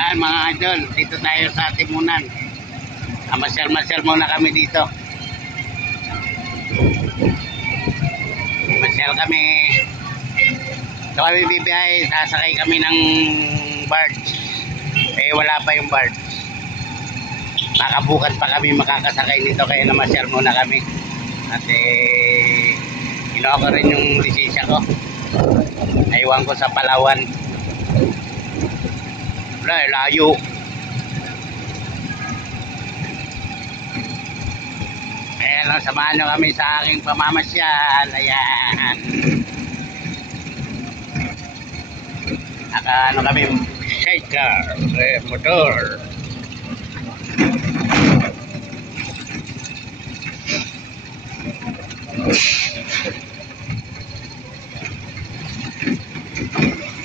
Yan mga idol, dito tayo sa Timunan. Masyal-masyal muna kami dito. Masyal kami. So kami bibiyay, sasakay kami ng barge. Eh wala pa yung barge. Nakabukas pa kami makakasakay nito, kaya namasyal muna kami. At kinuha ko rin yung lisensya ko. Naiwan ko sa Palawan. Wala, layo. Ayan, samahan nyo kami sa aking pamamasyal. Ayan. Ano kami, sidecar, motor.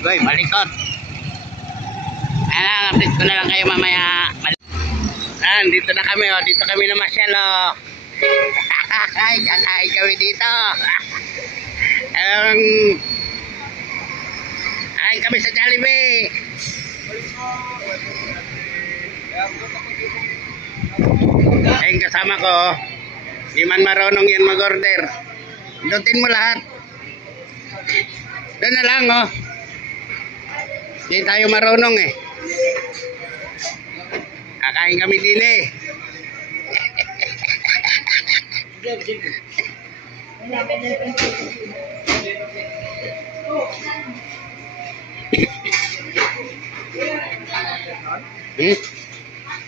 Uy, malikot. Ayan, update ko na lang kayo mamaya. Ayan, dito na kami, oh. Dito kami na masyal, oh. Kakain kami dito. Kain kami sa Jollibee. Ayun kasama ko, di man marunong yan mag-order. Dutin mo lahat. Doon na lang, oh. Hindi tayo marunong eh. Kakain kami din eh.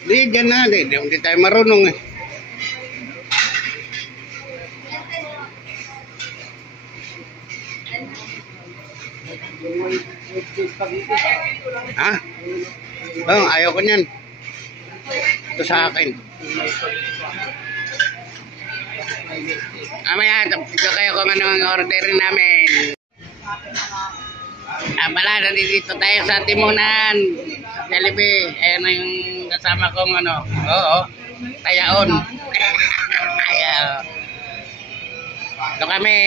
Di dyan na, hindi tayo marunong eh. Ha? Oh, ayaw ko niyan. Ito sa akin. Mamaya, ito kayo kung ano ang orderin namin. Pala, nandito tayo sa Timunan. Jollibee. Ayan na yung kasama kong ano. Oo, tayaon. Ayaw. Ito kami.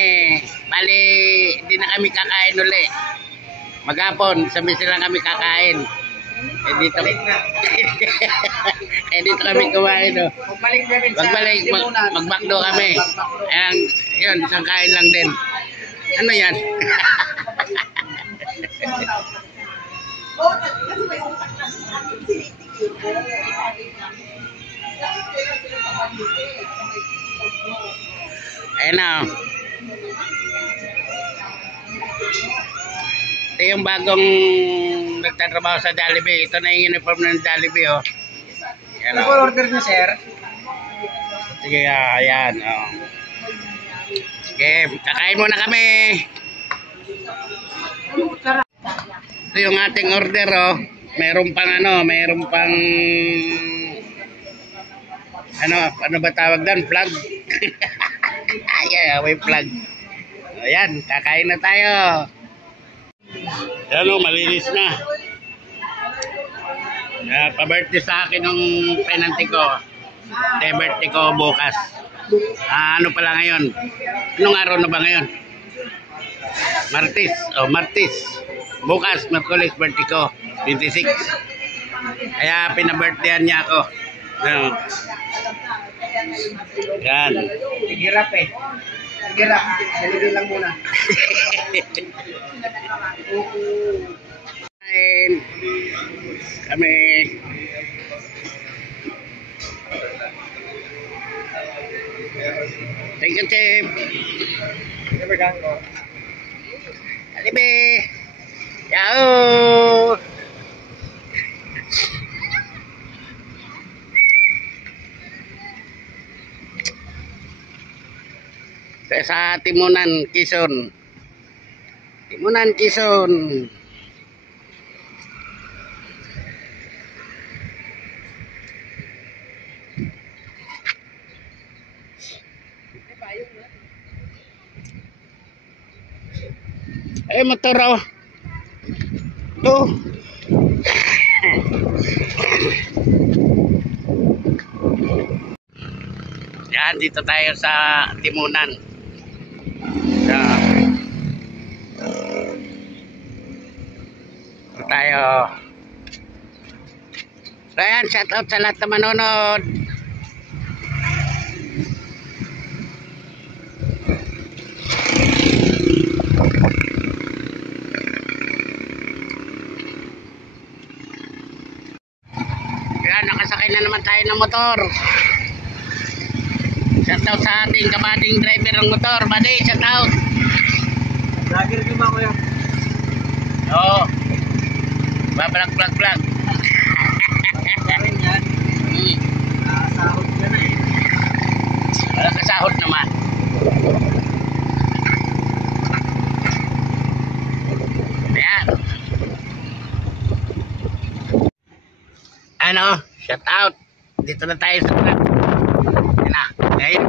Bali, hindi na kami kakain uli. Maghapon, sabi sila kami kakain. Dito dito kami kumain, oh. Magbalik, magbakdo kami. Ayan, yun, isang kain lang din. Ano yan? Ayan na, oh. Ito yung bagong nagtatrabaho sa Jollibee. Ito na yung uniform ng Jollibee, oh. Yan, ano order niyo, sir? Sige, ayan, oh. Sige, kakain muna kami. Ito yung ating order, oh. Meron pang ano ba tawag doon? Plug. Ayan, may plug. Ayan, kakain na tayo. Ayan, oh, malinis na. Pa-birthday sa akin ng penalty ko. Birthday ko bukas. Ano pala ngayon? Anong araw na ba ngayon? Martes. Oh, Martes. Bukas, Merkulis, birthday ko. 26. Kaya pinabirthdayan niya ako. Ano? Yan. Hirap eh. Hirap. Jollibee lang muna. Kami. Thank you, Chip. Jollibee. Ciao. Sa Timunan, Quezon. Timunan, Quezon. Motor, oh. Ito. Yan, dito tayo sa Timunan. Tayo. So ayan, shout out sa lahat na manonood. Ayan, nakasakay na naman tayo ng motor. Shout out sa ating kabading driver ng motor. Buddy, shout out. Vlogger ka ba, kuya? Oo. Bablog. Rin yan. Sahod ka na eh. Walang kasahod naman. Ayan. Ano, shout out. Dito na tayo sa truck. Ayan na. Ayan.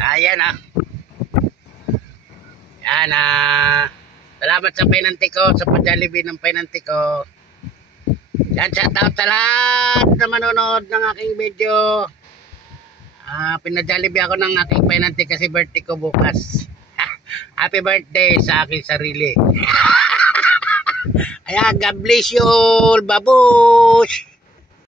Ayan na. Ayan na. Salamat sa pinanti ko, sa pa-Jollibee ng pinanti ko. Yan, shout out sa lahat na manonood ng aking video. Pina-Jollibee ako ng aking pinanti kasi birthday ko bukas. Happy birthday sa aking sarili. Ayan, God bless you all, babush!